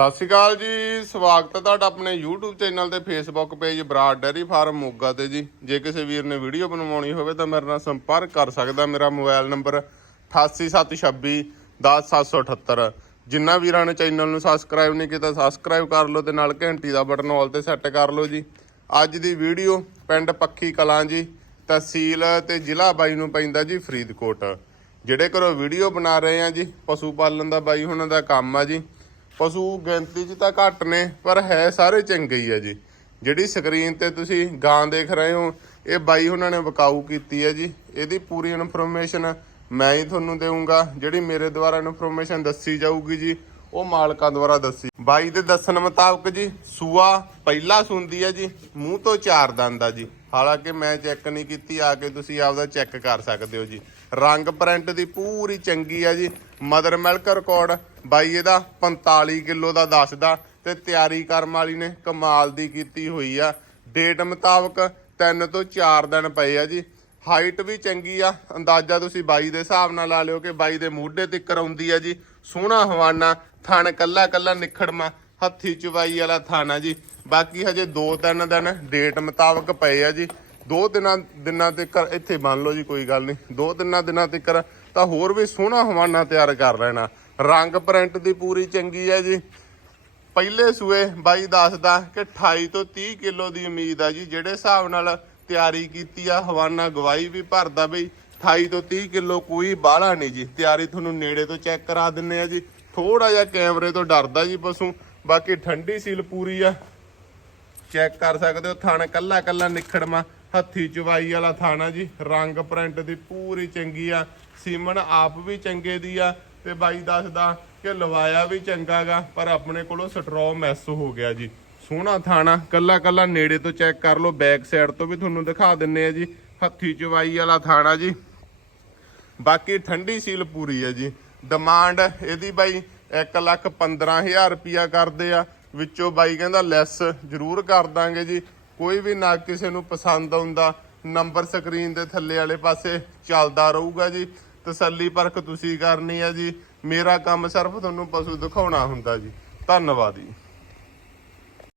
ਸਤਿ ਸ਼੍ਰੀ ਅਕਾਲ ਜੀ, ਸਵਾਗਤ ਹੈ ਤੁਹਾਡਾ ਆਪਣੇ YouTube ਚੈਨਲ ਤੇ Facebook page Brar dairy farm Moga ਤੇ ਜੀ। ਜੇ ਕਿਸੇ ਵੀਰ ਨੇ ਵੀਡੀਓ ਬਣਵਾਉਣੀ ਹੋਵੇ ਤਾਂ ਮੇਰੇ ਨਾਲ ਸੰਪਰਕ ਕਰ ਸਕਦਾ, ਮੇਰਾ ਮੋਬਾਈਲ ਨੰਬਰ 88726 10778 ਜਿੰਨਾ ਵੀਰਾਂ ਨੇ ਚੈਨਲ ਨੂੰ ਸਬਸਕ੍ਰਾਈਬ ਨਹੀਂ ਕੀਤਾ ਸਬਸਕ੍ਰਾਈਬ ਕਰ ਲਓ ਤੇ ਨਾਲ ਘੰਟੀ ਦਾ ਬਟਨ ਆਲ ਤੇ ਸੈੱਟ ਕਰ ਲਓ ਜੀ। ਅੱਜ ਦੀ ਵੀਡੀਓ ਪਿੰਡ ਪੱਖੀ ਕਲਾਂ ਜੀ, ਤਹਿਸੀਲ ਤੇ ਜ਼ਿਲ੍ਹਾ ਬਾਈ ਨੂੰ ਪੈਂਦਾ ਜੀ ਫਰੀਦਕੋਟ। ਜਿਹੜੇ ਘਰੋਂ ਵੀਡੀਓ ਬਣਾ ਰਹੇ ਆ ਜੀ, ਪਸ਼ੂ ਪਾਲਣ ਦਾ ਬਾਈ ਉਹਨਾਂ ਦਾ ਕੰਮ ਆ ਜੀ। ਪਸ਼ੂ ਗਿਣਤੀ 'ਚ ਤਾਂ ਘੱਟ ਨੇ, ਪਰ ਹੈ ਸਾਰੇ ਚੰਗੇ ਹੀ ਆ ਜੀ। ਜਿਹੜੀ ਸਕਰੀਨ ਤੇ ਤੁਸੀਂ ਗਾਂ ਦੇਖ ਰਹੇ ਹੋ, ਇਹ ਬਾਈ ਉਹਨਾਂ ਨੇ ਵਿਕਾਊ ਕੀਤੀ ਹੈ ਜੀ। ਇਹਦੀ ਪੂਰੀ ਇਨਫੋਰਮੇਸ਼ਨ ਮੈਂ ਹੀ ਤੁਹਾਨੂੰ ਦੇਵਾਂਗਾ ਜਿਹੜੀ ਮੇਰੇ ਦੁਆਰਾ ਇਨਫੋਰਮੇਸ਼ਨ ਦੱਸੀ ਜਾਊਗੀ ਜੀ, ਉਹ ਮਾਲਕਾਂ ਦੁਆਰਾ ਦੱਸੀ ਬਾਈ ਦੇ ਦੱਸਣ ਮੁਤਾਬਕ ਜੀ, ਸੂਆ ਪਹਿਲਾ ਸੁੰਦੀ ਹੈ ਜੀ, ਮੂੰਹ ਤੋਂ ਚਾਰ ਦੰਦ ਆ ਜੀ। ਹਾਲਾਂਕਿ ਮੈਂ ਚੈੱਕ ਨਹੀਂ ਕੀਤੀ, ਆ ਕੇ ਤੁਸੀਂ ਆਪਦਾ ਚੈੱਕ ਕਰ ਸਕਦੇ ਹੋ ਜੀ। ਰੰਗ ਪ੍ਰਿੰਟ ਦੀ ਪੂਰੀ ਚੰਗੀ ਆ ਜੀ ਮਦਰ ਮਿਲਕ ਰਿਕਾਰਡ ਬਾਈ ਇਹਦਾ 45 ਕਿਲੋ ਦਾ ਦੱਸਦਾ ਤੇ ਤਿਆਰੀ ਕਰਨ ਵਾਲੀ ਨੇ ਕਮਾਲ ਦੀ ਕੀਤੀ ਹੋਈ ਆ। ਡੇਟ ਮੁਤਾਬਕ 3 ਤੋਂ 4 ਦਿਨ ਪਏ ਆ ਜੀ। ਹਾਈਟ ਵੀ ਚੰਗੀ ਆ। ਅੰਦਾਜ਼ਾ ਤੁਸੀਂ ਬਾਈ ਦੇ ਹਿਸਾਬ ਨਾਲ ਲਾ ਲਿਓ ਕਿ ਬਾਈ ਦੇ ਮੋਢੇ ਤੇ ਕਰਾਉਂਦੀ ਆ ਜੀ। ਸੋਹਣਾ ਹਵਾਨਾ, ਥਣ ਕੱਲਾ ਕੱਲਾ ਨਿਖੜਮਾ, ਹੱਥੀ ਚਵਾਈ ਵਾਲਾ ਥਾਣਾ ਜੀ। ਬਾਕੀ ਹਜੇ 2-3 ਦਿਨ ਡੇਟ ਮੁਤਾਬਕ ਪਏ ਆ ਜੀ। ਦੋ ਦਿਨਾਂ ਦਿਨਾਂ ਤੱਕ ਇੱਥੇ ਮੰਨ ਲਓ ਜੀ ਕੋਈ ਗੱਲ ਨਹੀਂ। ਦੋ ਤਿੰਨਾਂ ਦਿਨਾਂ ਤੱਕ ਤਾਂ ਹੋਰ ਵੀ ਸੋਹਣਾ ਹਵਾਨਾ ਤਿਆਰ ਕਰ ਲੈਣਾ। ਰੰਗ ਪ੍ਰਿੰਟ ਦੀ ਪੂਰੀ ਚੰਗੀ ਹੈ ਜੀ। ਪਹਿਲੇ ਸੂਏ ਬਾਈ ਦੱਸਦਾ ਕਿ 28 ਤੋਂ 30 ਕਿਲੋ ਦੀ ਉਮੀਦ ਆ ਜੀ। ਜਿਹੜੇ ਹਿਸਾਬ ਨਾਲ ਤਿਆਰੀ ਕੀਤੀ ਆ, ਹਵਾਨਾ ਗਵਾਈ ਵੀ ਭਰਦਾ ਬਈ 28 ਤੋਂ 30 ਕਿਲੋ ਕੋਈ ਬਾਹਲਾ ਨਹੀਂ ਜੀ। ਤਿਆਰੀ ਤੁਹਾਨੂੰ ਨੇੜੇ ਤੋਂ ਚੈੱਕ ਕਰਾ ਦਿੰਨੇ ਆ ਜੀ। ਥੋੜਾ ਜਿਹਾ ਕੈਮਰੇ ਤੋਂ ਡਰਦਾ ਜੀ ਪਸ਼ੂ, ਬਾਕੀ ਠੰਡੀ ਸੀਲ ਪੂਰੀ ਆ। ਚੈੱਕ ਕਰ ਸਕਦੇ ਹੋ, ਥਣ ਕੱਲਾ ਕੱਲਾ ਨਿਖੜਮਾ, ਹੱਥੀ ਚਵਾਈ ਵਾਲਾ ਥਾਣਾ ਜੀ। ਰੰਗ ਪ੍ਰਿੰਟ ਦੀ ਪੂਰੀ ਚੰਗੀ ਆ ਸੀਮਨ ਆਪ ਵੀ ਚੰਗੇ ਦੀ ਆ, ਤੇ ਬਾਈ ਦੱਸਦਾ ਕਿ ਲਵਾਇਆ ਵੀ ਚੰਗਾਗਾ ਪਰ ਆਪਣੇ ਕੋਲੋਂ ਸਟਰੋ ਮੈਸ ਹੋ ਗਿਆ ਜੀ। ਸੋਹਣਾ ਥਾਣਾ, ਕੱਲਾ ਕੱਲਾ ਨੇੜੇ ਤੋਂ ਚੈੱਕ ਕਰ ਲਓ, ਬੈਕ ਸਾਈਡ ਤੋਂ ਵੀ ਤੁਹਾਨੂੰ ਦਿਖਾ ਦਿੰਨੇ ਆ ਜੀ, ਹੱਥੀ ਚਵਾਈ ਵਾਲਾ ਥਾਣਾ ਜੀ। ਬਾਕੀ ਠੰਡੀ ਸੀਲ ਪੂਰੀ ਹੈ ਜੀ। ਡਿਮਾਂਡ ਇਹਦੀ ਬਾਈ 1 ਲੱਖ 15000 ਰੁਪਿਆ ਕਰਦੇ ਆ। ਵਿੱਚੋਂ ਬਾਈ ਕਹਿੰਦਾ ਲੈਸ ਜ਼ਰੂਰ ਕਰ ਦਾਂਗੇ ਜੀ। ਕੋਈ ਵੀ ਨਾ ਕਿਸੇ ਨੂੰ ਪਸੰਦ ਆਉਂਦਾ ਨੰਬਰ ਸਕਰੀਨ ਦੇ ਥੱਲੇ ਵਾਲੇ ਪਾਸੇ ਚੱਲਦਾ ਰਹੂਗਾ ਜੀ। ਤਸੱਲੀ ਪਰਖ ਤੁਸੀਂ ਕਰਨੀ ਆ ਜੀ। ਮੇਰਾ ਕੰਮ ਸਿਰਫ ਤੁਹਾਨੂੰ ਪਸ਼ੂ ਦਿਖਾਉਣਾ ਹੁੰਦਾ ਜੀ। ਧੰਨਵਾਦ ਜੀ।